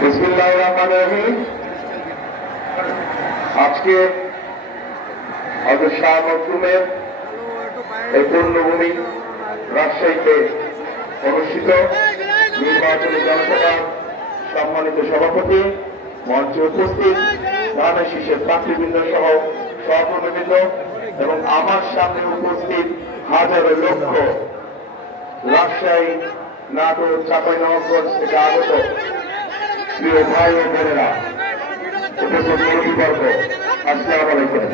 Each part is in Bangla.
বিসমিল্লাহির রহমানির রহিম। আজকে হযরত শাহ মখদুমের এই পূর্ণভূমি রাজশাহীতে অনুষ্ঠিত নির্বাচনী জনসভার সম্মানিত সভাপতি, মঞ্চে উপস্থিত ধানের শীষের প্রার্থীবৃন্দ সহ সহকর্মীবৃন্দ এবং আমার সামনে উপস্থিত হাজারো লক্ষ রাজশাহী, নাটোর, চাঁপাইনবাবগঞ্জ থেকে আগত প্রিয় ভাই ও বোনেরা, উপস্থিত মুরব্বীবর্গ, আসসালামু আলাইকুম।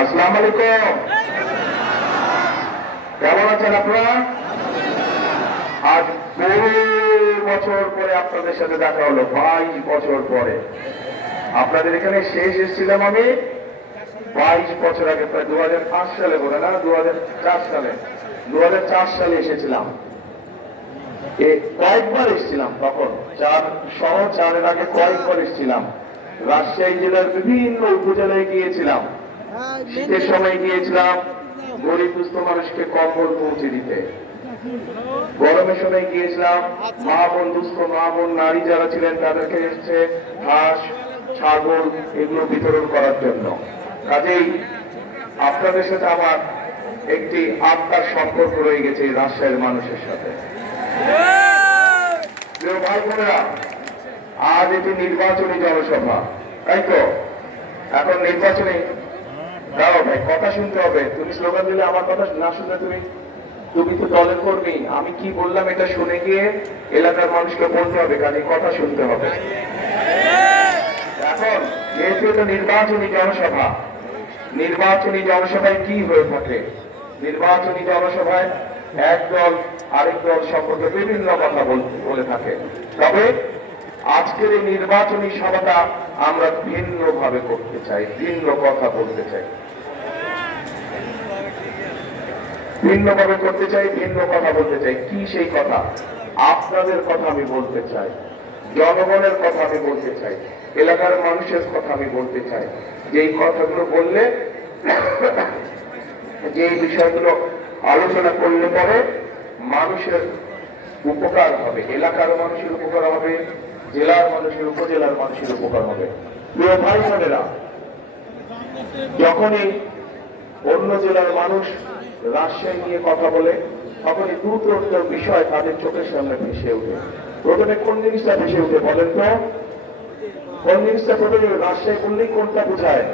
আসসালামু আলাইকুম। কেমন আছেন আপনারা? আজ বহু বছর পরে আপনাদের সাথে দেখা হলো, 22 বছর পরে। আপনাদের এখানে শেষ এসেছিলাম আমি 22 বছর আগে, প্রায় 2005 সালে বলে না, 2004 সালে এসেছিলাম। কয়েকবার এসেছিলাম, তখন 4 আগে কয়েকবার এসেছিলাম। রাজশাহী জেলার বিভিন্ন উপজেলায় গিয়েছিলাম। শীতের সময় গিয়েছিলাম গরিব দুস্থ মানুষকে কম্বল পৌঁছে দিতে। গরমের সময় গিয়েছিলাম মা বোন, দুস্থ মা বোন, নারী যারা ছিলেন তাদেরকে এসছে হাঁস, ছাগল এগুলো বিতরণ করার জন্য। কাজেই আপনাদের সাথে আমার একটি আত্মার সম্পর্ক রয়ে গেছে এই রাজশাহীর মানুষের সাথে। ভাই বোনেরা, আজ এটি নির্বাচনী জনসভা, তাই তো? এখন নির্বাচনে দাও ভাই, কথা শুনতে হবে। তুমি স্লোগান দিলে আমার কথা না শুনে তুমি তো দলের কর্মী, আমি কি বললাম এটা শুনে গিয়ে এলাকার মানুষকে বলতে হবে, কাজে কথা শুনতে হবে। এখন যেহেতু এটা নির্বাচনী জনসভা, নির্বাচনী জনসভায় কি হয়ে থাকে? নির্বাচনী জনসভায় এক দল আরেক দল সম্পর্কে বিভিন্ন কথা বলে থাকে। তবে আজকের এই নির্বাচনী সভাটা আমরা ভিন্ন ভাবে করতে চাই, ভিন্ন কথা বলতে চাই, ভিন্নভাবে করতে চাই, ভিন্ন কথা বলতে চাই। কি সেই কথা? আপনাদের কথা আমি বলতে চাই, জনগণের কথা আমি বলতে চাই, এলাকার মানুষের কথা আমি বলতে চাই। যেই কথাগুলো বললে, যে বিষয়গুলো আলোচনা করলে পরে মানুষের উপকার হবে, এলাকার মানুষের উপকার হবে, জেলার মানুষের, উপজেলার মানুষের উপকার হবে। প্রিয় ভাই বোনেরা, যখনই অন্য জেলার মানুষ রাজশাহী নিয়ে কথা বলে, তখনই দুটো বিষয় তাদের চোখের সামনে ভেসে ওঠে। প্রথমে কোন জিনিসটা ভেসে উঠে বলেন তো? কোন জিনিসটা প্রথমে রাজশাহী বললেই কোনটা বোঝায়?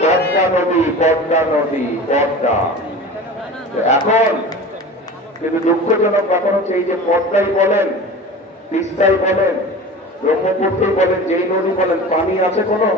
পদ্মা নদী, পদ্মা নদী, পদ্মা। এখন কিন্তু দুঃখজনক ব্যাপার হচ্ছে, এই যে পদ্মাই বলেন, তিস্তাই বলেন, ব্রহ্মপুত্রই বলেন, যেই নদী বলেন, পানি আছে কোনো?